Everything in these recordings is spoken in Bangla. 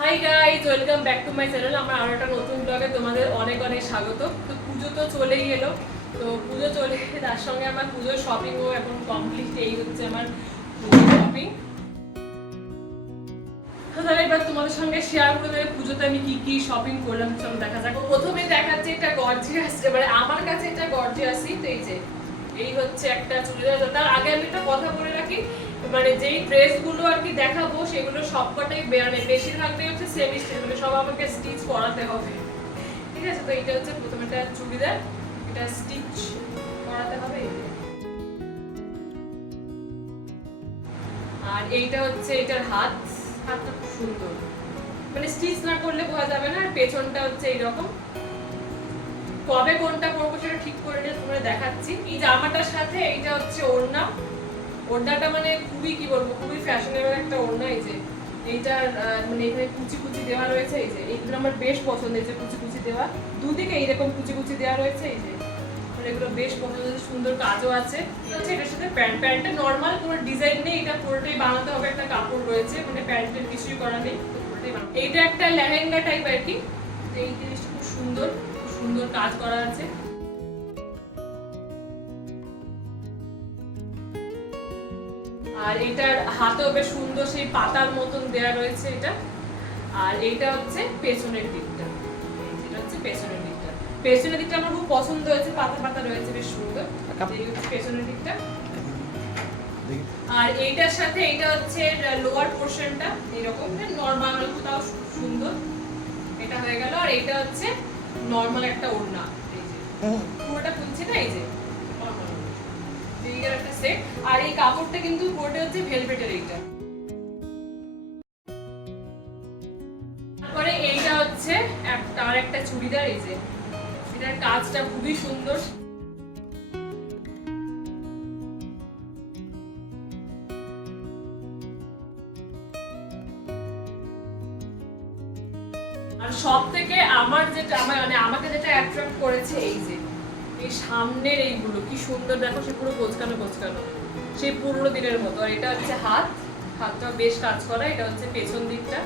Hi guys, welcome back to my channel. আমার আরো একটা নতুন ব্লগে তোমাদের অনেক অনেক স্বাগত। তো পুজো তো চলেই এলো, তো পুজো চলে তার সঙ্গে আমার পুজোর শপিংও এখন কমপ্লিট। এই হচ্ছে আমার পুজোর শপিং। তাহলে এবার তোমাদের সঙ্গে শেয়ার করে দেবে পুজোতে আমি কি কি শপিং করলাম। চলো দেখা যাক। প্রথমে দেখাচ্ছে এটা গর্জিয়াস, এবারে আমার কাছে এটা গর্জিয়াসই। তো এই হচ্ছে একটা চুড়িদার। তার আগে আমি একটা কথা বলে রাখি, মানে যেই ড্রেসগুলো আর কি দেখাবো সেগুলো সবকটাই মানে বেশিরভাগটাই হচ্ছে সেমি স্টিচ, মানে সব আমাকে স্টিচ করাতে হবে, ঠিক আছে? তো এটা হচ্ছে প্রথমে একটা চুড়িদার, এটা স্টিচ করাতে হবে। আর এইটা হচ্ছে এটার হাতটা খুব সুন্দর, মানে স্টিচ না করলে বোঝা যাবে না। আর পেছনটা হচ্ছে এইরকম। কবে কোনটা করবো সেটা ঠিক করে নিয়ে তোমরা দেখাচ্ছি। এই জামাটার সাথে এইটা হচ্ছে ওড়না। ওড়নাটা মানে খুবই কি বলবো, খুবই ফ্যাশনেবল একটা ওড়না। এই যে এইটার মানে এখানে কুচি কুচি দেওয়া রয়েছে। এই যে এইগুলো আমার বেশ পছন্দ, এই যে কুচি কুচি দেওয়া, দুদিকে এইরকম কুচি কুচি দেওয়া রয়েছে। এই যে মানে এগুলো বেশ পছন্দ, সুন্দর কাজও আছে। হচ্ছে এটার সাথে প্যান্টটা নর্মাল, কোনো ডিজাইন নেই, এটা পুরোটাই বানাতে হবে। একটা কাপড় রয়েছে, মানে প্যান্টের কিছুই করা নেই, পুরোটাই বানাতে। এইটা একটা লেহেঙ্গা টাইপ আর কি। এই জিনিসটা খুব সুন্দর, খুব সুন্দর কাজ করা আছে। আর এটার হাতেও বেশ সুন্দর সেই পাতার মতন দেয়া রয়েছে এটা। আর এইটা হচ্ছে পেছনের দিকটা, এটা হচ্ছে পেছনের দিকটা। পেছনের দিকটা আমার খুব পছন্দ হয়েছে, পাতা পাতা রয়েছে, বেশ সুন্দর। এই হচ্ছে পেছনের দিকটা। আর এইটার সাথে এইটা হচ্ছে লোয়ার পোরশনটা, এরকম নরমাল, তাও সুন্দর। এটা হয়ে গেল। আর এইটা হচ্ছে নরমাল একটা ওড়না, এই যে পুরোটা খুলছে না, এই যে নরমাল এইটার একটা সেট। আর এই কাপড়টা কিন্তু পুরোটা হচ্ছে ভেলভেটের। এইটা তারপরে এইটা হচ্ছে একটা চুড়িদার। এই যে এটার কাজটা খুবই সুন্দর। আর সব থেকে আমাকে যেটা অ্যাট্রাক্ট করেছে, এই যে এই সামনের এইগুলো কি সুন্দর, দেখো সে পুরো গোছকানো গোছকানো, সেই পুরোনো দিনের মতো। আর এটা হচ্ছে হাতটা বেশ কাজ করা। এটা হচ্ছে পেছন দিকটা।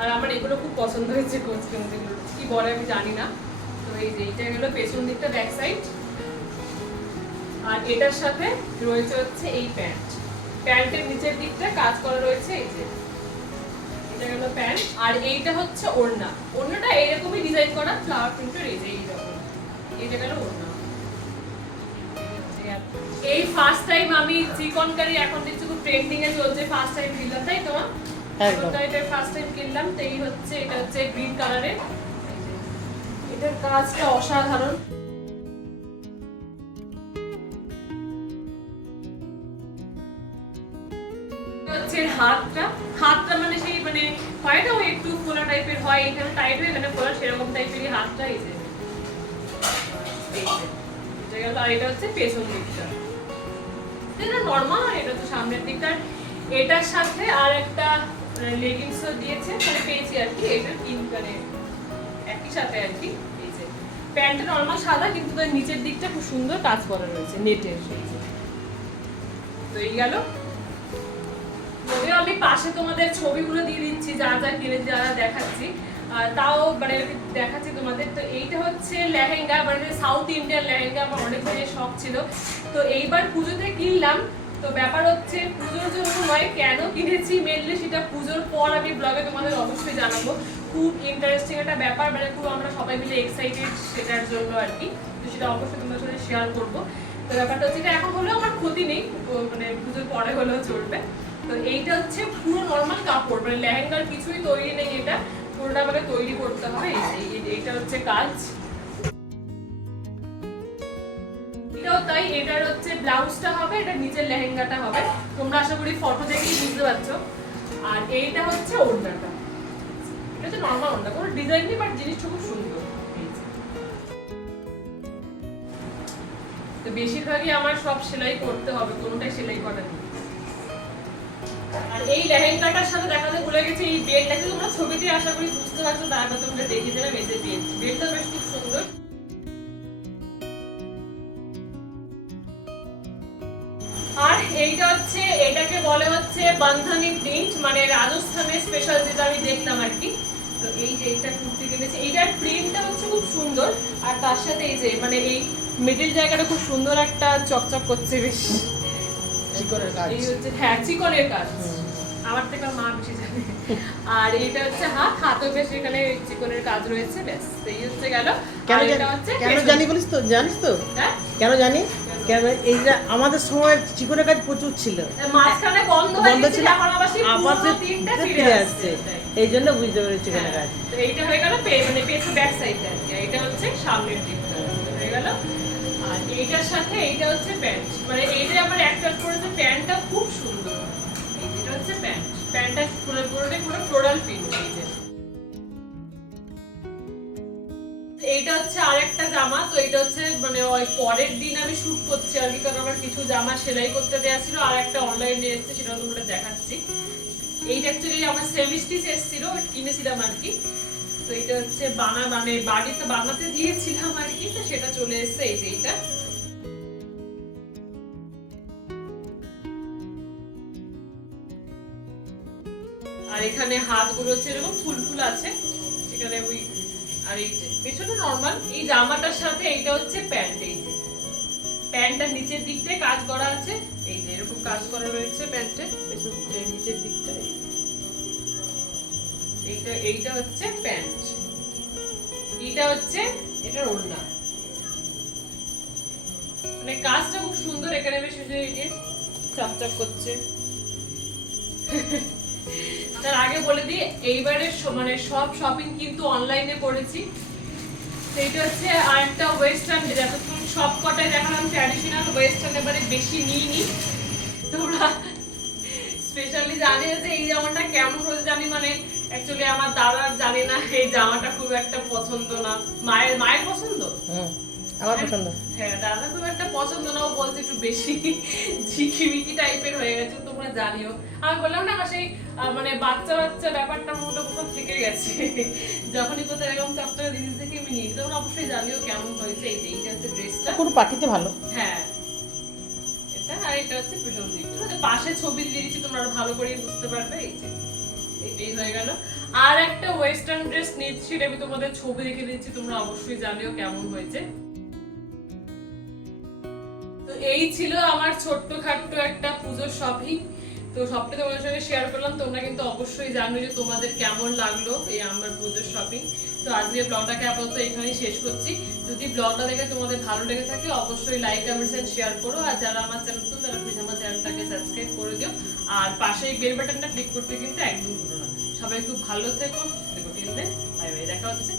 আর আমার এগুলো খুব পছন্দ হয়েছে, গোছকানো যেগুলো কি বলে আমি জানি না। তো এই যে এটা গেলো পেছন দিকটা, ব্যাক সাইড। আর এটার সাথে রয়েছে হচ্ছে এই প্যান্টের নিচের দিকটা কাজ করা রয়েছে। এই যে এটা গেল প্যান্ট। আর এইটা হচ্ছে ওড়নাটা এরকমই ডিজাইন করা, ফ্লাওয়ার প্রিন্টের। এই যে এইরকম, এইটা গেল ওড়না। এই ফার্স্ট টাইম আমি চিকনকারি, এখন দেখছি খুব ট্রেন্ডিং এ চলছে, ফার্স্ট টাইম কিনলাম, তাই তো? চিকনকারিটা ফার্স্ট টাইম কিনলাম। তো এই হচ্ছে, এটা হচ্ছে গ্রিন কালারের। এটার কাজটা অসাধারণ। হচ্ছে হাতটা মানে সেই মানে হয় না, একটু খোলা টাইপের হয়, এখানে টাইট হয়ে এখানে খোলা, সেরকম টাইপেরই হাতটা। এই যে এটা গেল। আর এটা হচ্ছে পেছন দিকটা, এটা নরমাল। আর এটা হচ্ছে সামনের দিকটা। এটার সাথে আর একটা লেগিংস দিয়েছে, মানে পেয়েছি আর কি। এটা মানে একই সাথে আর কি। এই যে প্যান্টটা নরমাল সাদা, কিন্তু তার নিচের দিকটা খুব সুন্দর কাজ করা রয়েছে নেটের। তো এই গেল। যদিও আমি পাশে তোমাদের ছবিগুলো দিয়ে দিচ্ছি, যা যা কিনে যারা দেখাচ্ছি, তাও মানে দেখাচ্ছি তোমাদের। তো এইটা হচ্ছে লেহেঙ্গা, মানে সাউথ ইন্ডিয়ান লেহেঙ্গা। আমার অনেক দিনের শখ ছিল, তো এইবার পুজোতে কিনলাম। তো ব্যাপার হচ্ছে পুজোর জন্য নয়, কেন কিনেছি মেনলি সেটা পুজোর পর আমি ব্লগে তোমাদের অবশ্যই জানাবো। খুব ইন্টারেস্টিং একটা ব্যাপার, মানে খুব আমরা সবাই মিলে এক্সাইটেড সেটার জন্য আর কি। তো সেটা অবশ্যই তোমাদের সাথে শেয়ার করবো। তো ব্যাপারটা হচ্ছে এটা এখন হলেও আমার ক্ষতি নেই, মানে পুজোর পরে হলেও চলবে। তো এইটা হচ্ছে পুরো নরমাল কাপড়, মানে লেহেঙ্গার কিছুই তৈরি নেই, এটা পুরোটা আমাকে তৈরি করতে হবে। এইটা হচ্ছে কাজ। এটাও তাই, এটার হচ্ছে ব্লাউজটা হবে, এটা নিচের লেহেঙ্গাটা হবে। তোমরা আশা করি ফটো দেখেই বুঝতে পারছো। আর এইটা হচ্ছে ওড়নাটা, এটা হচ্ছে নরমাল ওড়না, কোনো ডিজাইন নেই, বাট জিনিসটা খুব সুন্দর। তো বেশিরভাগই আমার সব সেলাই করতে হবে, কোনোটাই সেলাই করা নেই। আর এই লেহেঙ্গাটার সাথে দেখাতে ভুলে গেছি, এই বেলটাকে তোমরা ছবিতে আশা করি বুঝতে পারছো, তারপর তোমরা দেখিয়ে দিলাম। এই যে বেলটা বেশ খুব সুন্দর। আর এইটা হচ্ছে, এটাকে বলে হচ্ছে বন্ধনী প্রিন্ট, মানে রাজস্থানের স্পেশাল, যেটা আমি দেখলাম আর কি। তো এই যে এটা কুর্তি কিনেছি, এইটার প্রিন্টটা হচ্ছে খুব সুন্দর, আর তার সাথে এই যে মানে এই মিডল জায়গাটা খুব সুন্দর একটা চকচক করছে বেশ, চিকনের কাজ। এই হচ্ছে হ্যাঁ চিকনের কাজ, আমার থেকে মা বেশি জানে। আর এটা হচ্ছে হাতও বেশ এখানে চিকনের কাজ রয়েছে, ব্যাস এই হচ্ছে গেল। কেন আর জানি, এটা হচ্ছে কেন পেছন। জানি বলিস তো, জানিস তো হ্যাঁ কেন জানি? কেন এইটা আমাদের সময় চিকনের কাজ প্রচুর ছিল, মাঝখানে বন্ধ হয়ে বন্ধ গেছে, ছিল, এখন আবার সেই আবার পুরো তিনটা ফিরে ফিরে আসছে, আসছে। এই জন্য বুঝতে পেরেছি চিকনের কাজ। তো এইটা হয়ে গেল মানে পেছন ব্যাক সাইডটা, এটা হচ্ছে সামনের দিকটা হয়ে গেল। আর এইটার সাথে এইটা হচ্ছে প্যান্ট, মানে এইটা আমার একটা করেছে, প্যান্টটা খুব সুন্দর, এটা হচ্ছে প্যান্ট, প্যান্টটা পুরোটাই পুরো ফ্লোরাল প্রিন্ট। এই যে এইটা হচ্ছে আরেকটা জামা, তো এটা হচ্ছে মানে ওই পরের দিন আমি শুট করছি আর কি, কারণ আমার কিছু জামা সেলাই করতে দেওয়া ছিল, আর একটা অনলাইনে এসেছে সেটাও তোমাদের দেখাচ্ছি। এইটা অ্যাকচুয়ালি আমার সেমি স্টিচ এসেছিল, কিনেছিলাম আর কি। তো এটা হচ্ছে মানে বাড়িতে বানাতে দিয়েছিলাম আর কি, তো সেটা চলে এসেছে এই যে এইটা। আর এখানে হাতগুলো হচ্ছে এরকম ফুল ফুল আছে এখানে ওই, আর এই যে পেছনে নরমাল। এই জামাটার সাথে এইটা হচ্ছে প্যান্ট, এই যে প্যান্টটার নিচের দিক দিয়ে কাজ করা আছে, এই যে এরকম কাজ করা রয়েছে প্যান্টে পেছন নিচের দিকটা। এইটা হচ্ছে প্যান্ট, এটা হচ্ছে এটার ওড়না, মানে কাজটা খুব সুন্দর, এখানে বেশ এই যে চকচক করছে। তার আগে বলে দিই এইবারের মানে সব শপিং কিন্তু অনলাইনে করেছি। এইটা হচ্ছে আরেকটা ওয়েস্টার্ন, যতক্ষণ সব কটাই দেখালাম ট্র্যাডিশনাল, ওয়েস্টার্ন এবারে বেশি নিইনি। তোমরা স্পেশালি জানি যে এই জামাটা কেমন হয়েছে জানি, মানে অ্যাকচুয়ালি আমার দাদার জানি না এই জামাটা খুব একটা পছন্দ না, মায়ের পছন্দ, আমার পছন্দ, হ্যাঁ দাদা খুব একটা পছন্দ না, ও বলছে একটু বেশি ঝিকিমিকি টাইপের হয়ে গেছে, তোমরা জানিও। আমি বললাম না আমার সেই মানে বাচ্চা বাচ্চা ব্যাপারটা মোটা কোথাও থেকে গেছে, যখনই কোথাও এরকম চকচকে জিনিস দেখে আমি নিই, তোমরা অবশ্যই জানিও কেমন হয়েছে। এইটা হচ্ছে ড্রেসটা, পুরো পার্টিতে ভালো। হ্যাঁ এটা, আর এটা হচ্ছে পেছন দিকটা, পাশে ছবি দিয়ে দিচ্ছি তোমরা আরো ভালো করে বুঝতে পারবে। এই যে এটাই হয়ে গেল। আর একটা ওয়েস্টার্ন ড্রেস নিচ্ছি, আমি তোমাদের ছবি দেখে দিচ্ছি, তোমরা অবশ্যই জানিও কেমন হয়েছে। তো এই ছিল আমার ছোট্ট খাট্ট একটা পুজোর শপিং, তো সবটা তোমাদের সঙ্গে শেয়ার করলাম। তোমরা কিন্তু অবশ্যই জানো যে তোমাদের কেমন লাগলো এই আমার পুজোর শপিং। তো আজকে ব্লগটাকে আপাতত এখানেই শেষ করছি। যদি ব্লগটা দেখে তোমাদের ভালো লেগে থাকে অবশ্যই লাইক কমেন্টস এন্ড শেয়ার করো, আর যারা আমার চ্যানেল নতুন তারা প্লিজ আমার চ্যানেলটাকে সাবস্ক্রাইব করে দিও, আর পাশে এই বেল বাটনটা ক্লিক করতে কিন্তু একদম ভুলো না। সবাই খুব ভালো থেকো, বাই বাই, দেখা হচ্ছে।